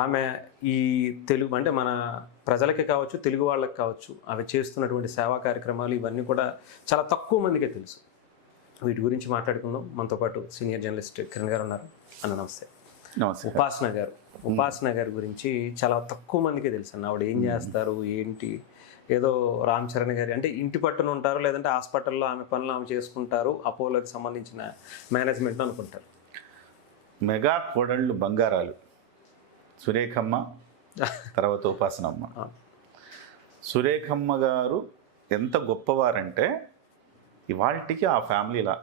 ఆమె ఈ తెలుగు అంటే మన ప్రజలకి కావచ్చు, తెలుగు వాళ్ళకి కావచ్చు, ఆమె చేస్తున్నటువంటి సేవా కార్యక్రమాలు ఇవన్నీ కూడా చాలా తక్కువ మందికే తెలుసు. వీటి గురించి మాట్లాడుకుందాం. మనతో పాటు సీనియర్ జర్నలిస్ట్ కిరణ్ గారు ఉన్నారు. అన్న నమస్తే. నమస్తే. ఉపాసన గారి గురించి చాలా తక్కువ మందికే తెలుసు అన్న. ఆవిడ ఏం చేస్తారు, ఏంటి, ఏదో రామ్ చరణ్ గారి అంటే ఇంటి పట్టున ఉంటారు, లేదంటే హాస్పిటల్లో ఆమె పనులు ఆమె చేసుకుంటారు, అపోలోకి సంబంధించిన మేనేజ్మెంట్ అనుకుంటారు. మెగా కోడళ్ళు బంగారాలు సురేఖమ్మ, తర్వాత ఉపాసనమ్మ. సురేఖమ్మ గారు ఎంత గొప్పవారంటే ఇవాళకి ఆ ఫ్యామిలీ ఇలా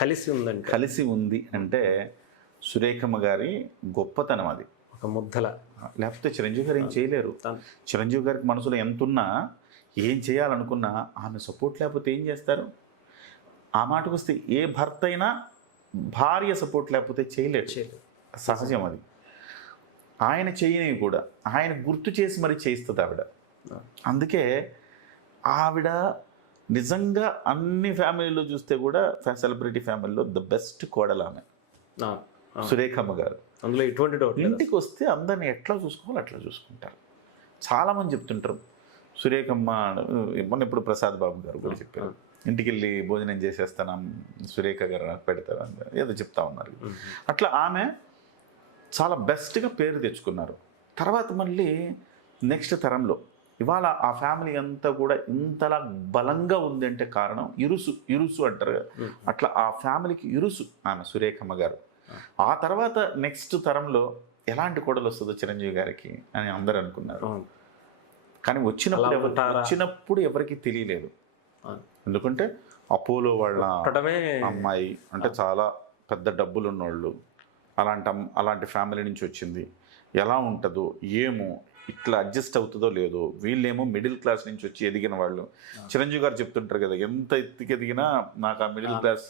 కలిసి ఉంది అంటే సురేఖమ్మ గారి గొప్పతనం అది. ఒక ముద్దల. లేకపోతే చిరంజీవి గారు ఏం చేయలేరు. చిరంజీవి గారికి మనసులో ఎంతున్నా, ఏం చేయాలనుకున్నా ఆమె సపోర్ట్ లేకపోతే ఏం చేస్తారు? ఆ మాటకు వస్తే ఏ భర్త అయినా భార్య సపోర్ట్ లేకపోతే చేయలేరు. సహజం అది. ఆయన చేయనివి కూడా ఆయన గుర్తు చేసి మరి చేస్తుంది ఆవిడ. అందుకే ఆవిడ నిజంగా అన్ని ఫ్యామిలీలో చూస్తే కూడా సెలబ్రిటీ ఫ్యామిలీలో ద బెస్ట్ కోడలు ఆమె సురేఖమ్మ గారు. అందులో ఎటువంటి డౌట్. ఇంటికి వస్తే అందరిని ఎట్లా చూసుకోవాలి అట్లా చూసుకుంటారు. చాలామంది చెప్తుంటారు సురేఖమ్మ. మొన్న ఇప్పుడు ప్రసాద్ బాబు గారు కూడా చెప్పారు, ఇంటికి వెళ్ళి భోజనం చేసేస్తాను సురేఖ గారు నాకు పెడతారు ఏదో చెప్తా ఉన్నారు. అట్లా ఆమె చాలా బెస్ట్గా పేరు తెచ్చుకున్నారు. తర్వాత మళ్ళీ నెక్స్ట్ తరంలో ఇవాళ ఆ ఫ్యామిలీ అంతా కూడా ఇంతలా బలంగా ఉంది అంటే కారణం ఇరుసు అంటారు. అట్లా ఆ ఫ్యామిలీకి ఇరుసు ఆమె సురేఖమ్మ గారు. ఆ తర్వాత నెక్స్ట్ తరంలో ఎలాంటి కోడలు వస్తుందో చిరంజీవి గారికి అని అందరూ అనుకున్నారు. కానీ వచ్చినప్పుడు ఎవరికి తెలియలేదు. ఎందుకంటే అపోలో వాళ్ళ అమ్మాయి అంటే చాలా పెద్ద డబ్బులు ఉన్నోళ్ళు, అలాంటి ఫ్యామిలీ నుంచి వచ్చింది. ఎలా ఉంటుందో ఏమో, ఇట్లా అడ్జస్ట్ అవుతుందో లేదో. వీళ్ళేమో మిడిల్ క్లాస్ నుంచి వచ్చి ఎదిగిన వాళ్ళు. చిరంజీవి గారు చెప్తుంటారు కదా, ఎంత ఎత్తుకి ఎదిగినా నాకు ఆ మిడిల్ క్లాస్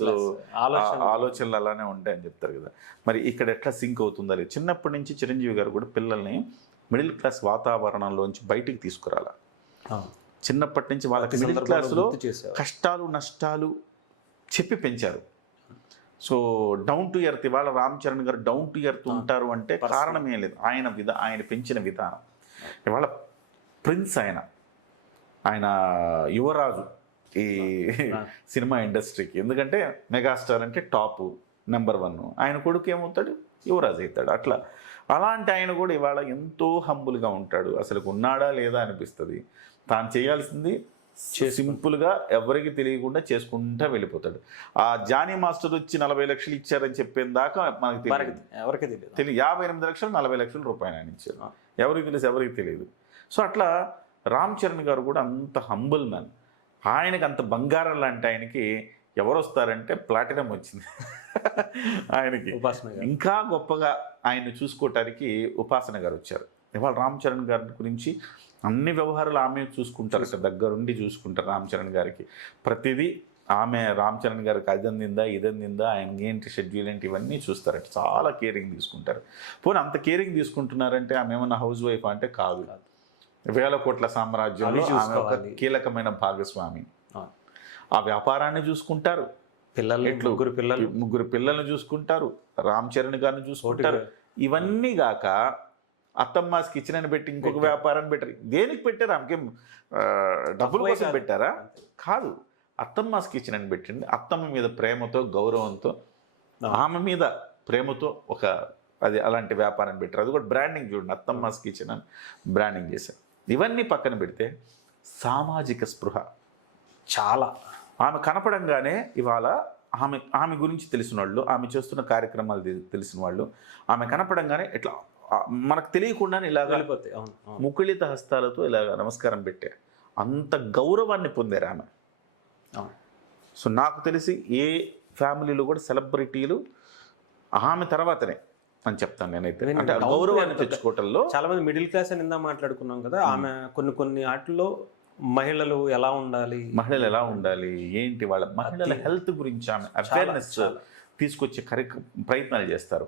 ఆలోచనలు అలానే ఉంటాయని చెప్తారు కదా. మరి ఇక్కడ ఎట్లా సింక్ అవుతుందో లేదు. చిన్నప్పటి నుంచి చిరంజీవి గారు కూడా పిల్లల్ని మిడిల్ క్లాస్ వాతావరణంలోంచి బయటికి తీసుకురాలా. చిన్నప్పటి నుంచి వాళ్ళకి మిడిల్ క్లాస్లో కష్టాలు నష్టాలు చెప్పి పెంచారు. So down to earth. ఇవాళ రామ్ చరణ్ గారు డౌన్ టు ఎర్త్ ఉంటారు అంటే కారణమే లేదు, ఆయన పెంచిన విధానం. ఇవాళ ప్రిన్స్ ఆయన యువరాజు ఈ సినిమా ఇండస్ట్రీకి. ఎందుకంటే మెగాస్టార్ అంటే టాప్ నెంబర్ 1. ఆయన కొడుకు ఏమవుతాడు, యువరాజు అవుతాడు. అట్లా అలాంటి ఆయన కూడా ఇవాళ ఎంతో హంబుల్గా ఉంటాడు. అసలు ఉన్నాడా లేదా అనిపిస్తుంది. తాను చేయాల్సింది సింపుల్గా ఎవరికి తెలియకుండా చేసుకుంటా వెళ్ళిపోతాడు. ఆ జానీ మాస్టర్ వచ్చి 40 లక్షలు ఇచ్చారని చెప్పిన దాకా మనకు ఎవరికి తెలియదు. 58 లక్షలు 40 లక్షల రూపాయలు ఆయన ఇచ్చారు. ఎవరికి తెలుసు, ఎవరికి తెలియదు. సో అట్లా రామ్ చరణ్ గారు కూడా అంత హంబుల్ మ్యాన్. ఆయనకి అంత బంగారం లాంటి ఆయనకి ఎవరు వస్తారంటే ప్లాటినం వచ్చింది ఆయనకి. ఇంకా గొప్పగా ఆయన్ని చూసుకోవటానికి ఉపాసన గారు వచ్చారు. ఇవాళ రామ్ చరణ్ గారి గురించి అన్ని వ్యవహారాలు ఆమె చూసుకుంటారు, దగ్గరుండి చూసుకుంటారు. రామ్ చరణ్ గారికి ప్రతిదీ ఆమె రామ్ చరణ్ గారికి అది అందిందా ఇది అందిందా, ఆయనకి ఏంటి షెడ్యూల్ ఏంటి ఇవన్నీ చూస్తారంటే చాలా కేరింగ్ తీసుకుంటారు. పోనీ అంత కేరింగ్ తీసుకుంటున్నారంటే ఆమె ఏమన్నా హౌస్ వైఫ్ అంటే కాదు. 1000 కోట్ల సామ్రాజ్యంలో ఆమె ఒక కీలకమైన భాగస్వామి. ఆ వ్యాపారాన్ని చూసుకుంటారు, ముగ్గురు పిల్లల్ని చూసుకుంటారు, రామ్ చరణ్ గారిని చూసుకుంటారు. ఇవన్నీ గాక అత్తమ్మాస్ కిచెన్ అని పెట్టి ఇంకొక వ్యాపారాన్ని పెట్టారు. దేనికి పెట్టారు? ఆమెకేం డబ్బుల కోసం పెట్టారా? కాదు, అత్తమ్మాస్ కిచెన్ అని పెట్టండి. అత్తమ్మ మీద ప్రేమతో గౌరవంతో ఆమె మీద ప్రేమతో అది అలాంటి వ్యాపారం పెట్టారు. అది కూడా బ్రాండింగ్ చూడండి, అత్తమ్మాస్ కిచెన్ అని బ్రాండింగ్ చేశారు. ఇవన్నీ పక్కన పెడితే సామాజిక స్పృహ చాలా. ఆమె కనపడంగానే ఇవాళ ఆమె గురించి తెలిసిన వాళ్ళు, ఆమె చేస్తున్న కార్యక్రమాలు తెలిసిన వాళ్ళు ఆమె కనపడంగానే ఇట్లా మనకు తెలియకుండానే ఇలాగ ముకుళిత హస్తాలతో ఇలాగ నమస్కారం పెట్టే అంత గౌరవాన్ని పొందారు ఆమె. సో నాకు తెలిసి ఏ ఫ్యామిలీలో కూడా సెలబ్రిటీలు ఆమె తర్వాతనే అని చెప్తాను నేనైతే. అంటే గౌరవాన్ని తెచ్చుకోవటంలో చాలా మంది మిడిల్ క్లాస్ అని ఇందా మాట్లాడుకున్నాం కదా. ఆమె కొన్ని ఆటల్లో మహిళలు ఎలా ఉండాలి ఏంటి, వాళ్ళ మహిళల హెల్త్ గురించి ఆమె అవేర్నెస్ తీసుకొచ్చే ప్రయత్నాలు చేస్తారు.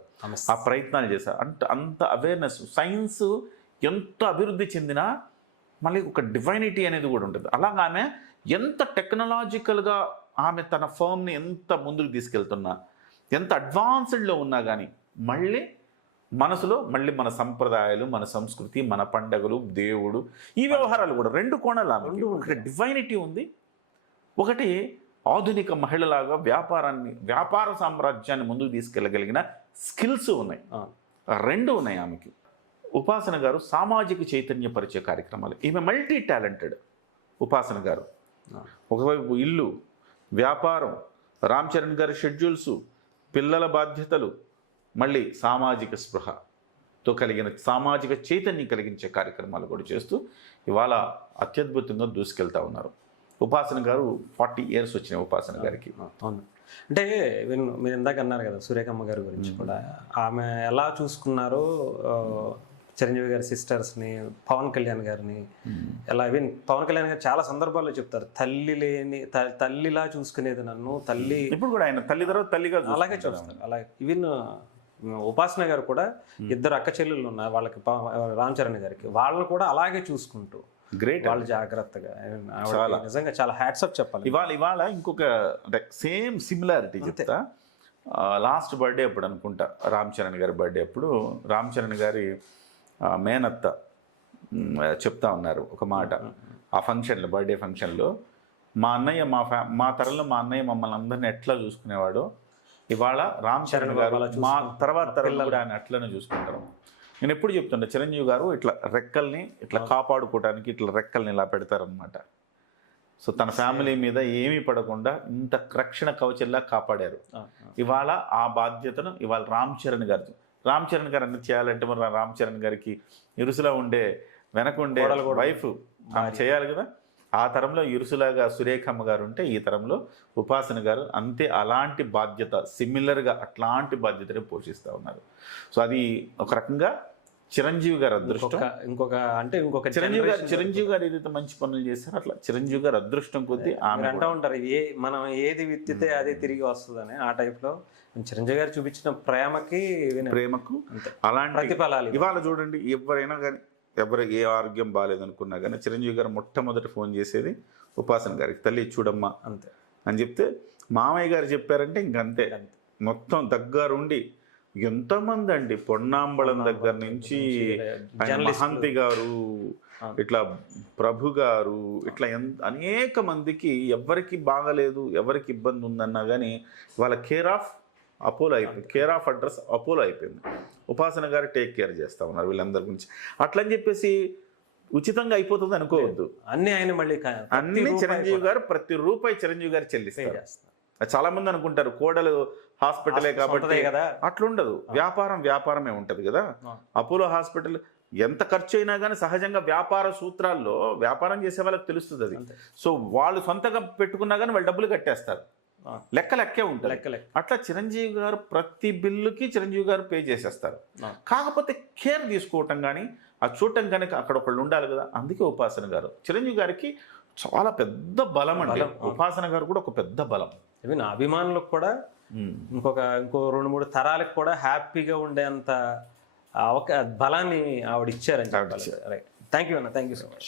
ఆ ప్రయత్నాలు చేస్తారు అంటే అంత అవేర్నెస్. సైన్స్ ఎంత అభివృద్ధి చెందినా మళ్ళీ ఒక డివైనిటీ అనేది కూడా ఉంటుంది. అలాగా ఆమె ఎంత టెక్నాలజికల్గా ఆమె తన ఫర్మ్ని ఎంత ముందుకు తీసుకెళ్తున్నా, ఎంత అడ్వాన్స్డ్లో ఉన్నా కానీ మళ్ళీ మనసులో మళ్ళీ మన సంప్రదాయాలు, మన సంస్కృతి, మన పండగలు, దేవుడు, ఈ వ్యవహారాలు కూడా రెండు కోణాలు ఆమెకి. ఒకటి డివైనిటీ ఉంది, ఒకటి ఆధునిక మహిళలాగా వ్యాపార సామ్రాజ్యాన్ని ముందుకు తీసుకెళ్ళగలిగిన స్కిల్స్ ఉన్నాయి. రెండు ఉన్నాయి ఆమెకి. ఉపాసన గారు సామాజిక చైతన్యపరిచే కార్యక్రమాలు, ఈమె మల్టీ టాలెంటెడ్. ఉపాసన గారు ఒకవైపు ఇల్లు, వ్యాపారం, రామ్ చరణ్ గారి షెడ్యూల్స్, పిల్లల బాధ్యతలు, మళ్ళీ సామాజిక స్పృహతో కలిగిన సామాజిక చైతన్యం కలిగించే కార్యక్రమాలు కూడా చేస్తూ ఇవాళ అత్యద్భుతంగా దూసుకెళ్తా ఉన్నారు. ఉపాసన గారు 40 years వచ్చినాయి ఉపాసన గారికి. అవును, అంటే మీరు ఇందాక అన్నారు కదా సూర్యకమ్మ గారి గురించి కూడా, ఆమె ఎలా చూసుకున్నారో చిరంజీవి గారి సిస్టర్స్ని, పవన్ కళ్యాణ్ గారిని ఎలా, ఈవెన్ పవన్ కళ్యాణ్ గారు చాలా సందర్భాల్లో చెప్తారు, తల్లిలా చూసుకునేది నన్ను, తల్లి ఇప్పుడు కూడా ఆయన తల్లి తర్వాత తల్లిగా అలాగే చూస్తారు. అలాగే ఈవెన్ ఉపాసన గారు కూడా 2 అక్క చెల్లెళ్ళు ఉన్నారు వాళ్ళకి, రామ్ చరణ్ గారికి, వాళ్ళని కూడా అలాగే చూసుకుంటూ గ్రేట్, వాళ్ళు జాగ్రత్తగా, నిజంగా చాలా హ్యాట్సప్ చెప్పాలి. ఇవాళ ఇంకొక అంటే సేమ్ సిమిలారిటీ చెప్తా. లాస్ట్ బర్త్డే అప్పుడు అనుకుంటా, రామ్ చరణ్ గారి బర్త్డే అప్పుడు రామ్ చరణ్ గారి మేనత్త చెప్తా ఉన్నారు ఒక మాట. ఆ ఫంక్షన్లో, బర్త్డే ఫంక్షన్లో, మా అన్నయ్య మా తరంలో మా అన్నయ్య మమ్మల్ని అందరినీ ఎట్లా చూసుకునేవాడో ఇవాళ రామ్ చరణ్ గారు మా తర్వాత తరంలో కూడా ఆయన అట్లనే చూసుకుంటారు. నేను ఎప్పుడు చెప్తుంటా, చిరంజీవి గారు ఇట్లా రెక్కల్ని ఇట్లా కాపాడుకోవడానికి ఇట్లా రెక్కల్ని ఇలా పెడతారనమాట. సో తన ఫ్యామిలీ మీద ఏమీ పడకుండా ఇంత రక్షణ కవచంలా కాపాడారు. ఇవాళ ఆ బాధ్యతను ఇవాళ రామ్ చరణ్ గారు అన్ని చేయాలంటే మరి రామ్ చరణ్ గారికి ఇరుసులా ఉండే వెనకుండే వైఫ్ చేయాలి కదా. ఆ తరంలో ఇరుసులాగా సురేఖమ్మ గారు ఉంటే, ఈ తరంలో ఉపాసన గారు అంతే అలాంటి బాధ్యత, సిమిలర్గా అట్లాంటి బాధ్యతని పోషిస్తూ ఉన్నారు. సో అది ఒక రకంగా చిరంజీవి గారు అదృష్టం. ఇంకొక చిరంజీవి గారు ఏదైతే మంచి పనులు చేశారో అట్లా చిరంజీవి గారు అదృష్టం కొద్దీ ఆమె అంటూ ఉంటారు, మనం ఏది విత్తితే అదే తిరిగి వస్తుందని. ఆ టైప్లో చిరంజీవి గారు చూపించిన ప్రేమకు అలాంటి ప్రతిఫలాలు ఇవాళ చూడండి. ఎవరైనా కానీ ఏ ఆరోగ్యం బాగాలేదనుకున్నా కానీ చిరంజీవి గారు మొట్టమొదటి ఫోన్ చేసేది ఉపాసన గారికి, తల్లి చూడమ్మా అంతే అని చెప్తే, మామయ్య గారు చెప్పారంటే ఇంకంతే, మొత్తం దగ్గరుండి ఎంతమంది అండి, పొన్నాంబళం దగ్గర నుంచి మహంతి గారు, ఇట్లా ప్రభు గారు, ఇట్లా అనేక మందికి ఎవరికి బాగలేదు, ఎవరికి ఇబ్బంది ఉందన్నా కానీ వాళ్ళ కేర్ ఆఫ్ అడ్రస్ అపోలో అయిపోయింది. ఉపాసన గారు టేక్ కేర్ చేస్తా ఉన్నారు వీళ్ళందరి గురించి. అట్లని చెప్పేసి ఉచితంగా అయిపోతుంది అనుకోవద్దు. అన్ని చిరంజీవి గారు ప్రతి రూపాయి చిరంజీవి గారు చెల్లిస్తారు. చాలా మంది అనుకుంటారు కోడలు హాస్పిటలే కాబట్టి, అట్లుండదు. వ్యాపారమే ఉంటది కదా. అపోలో హాస్పిటల్ ఎంత ఖర్చు అయినా కానీ సహజంగా వ్యాపార సూత్రాల్లో వ్యాపారం చేసే వాళ్ళకి తెలుస్తుంది అది. సో వాళ్ళు సొంతగా పెట్టుకున్నా కానీ వాళ్ళు డబ్బులు కట్టేస్తారు, లెక్కే ఉంటుంది. అట్లా చిరంజీవి గారు ప్రతి బిల్లుకి చిరంజీవి గారు పే చేసేస్తారు. కాకపోతే కేర్ తీసుకోవటం కానీ ఆ చూడటం కానీ అక్కడ ఒకళ్ళు ఉండాలి కదా. అందుకే ఉపాసన గారు చిరంజీవి గారికి చాలా పెద్ద బలం అండి. ఉపాసన గారు కూడా ఒక పెద్ద బలం. నా అభిమానులకు కూడా ఇంకో 2-3 తరాలకు కూడా హ్యాపీగా ఉండేంత బలాన్ని ఆవిడ ఇచ్చారని చెప్పాలి. రైట్, థ్యాంక్ యూ అన్న, థ్యాంక్ యూ సో మచ్.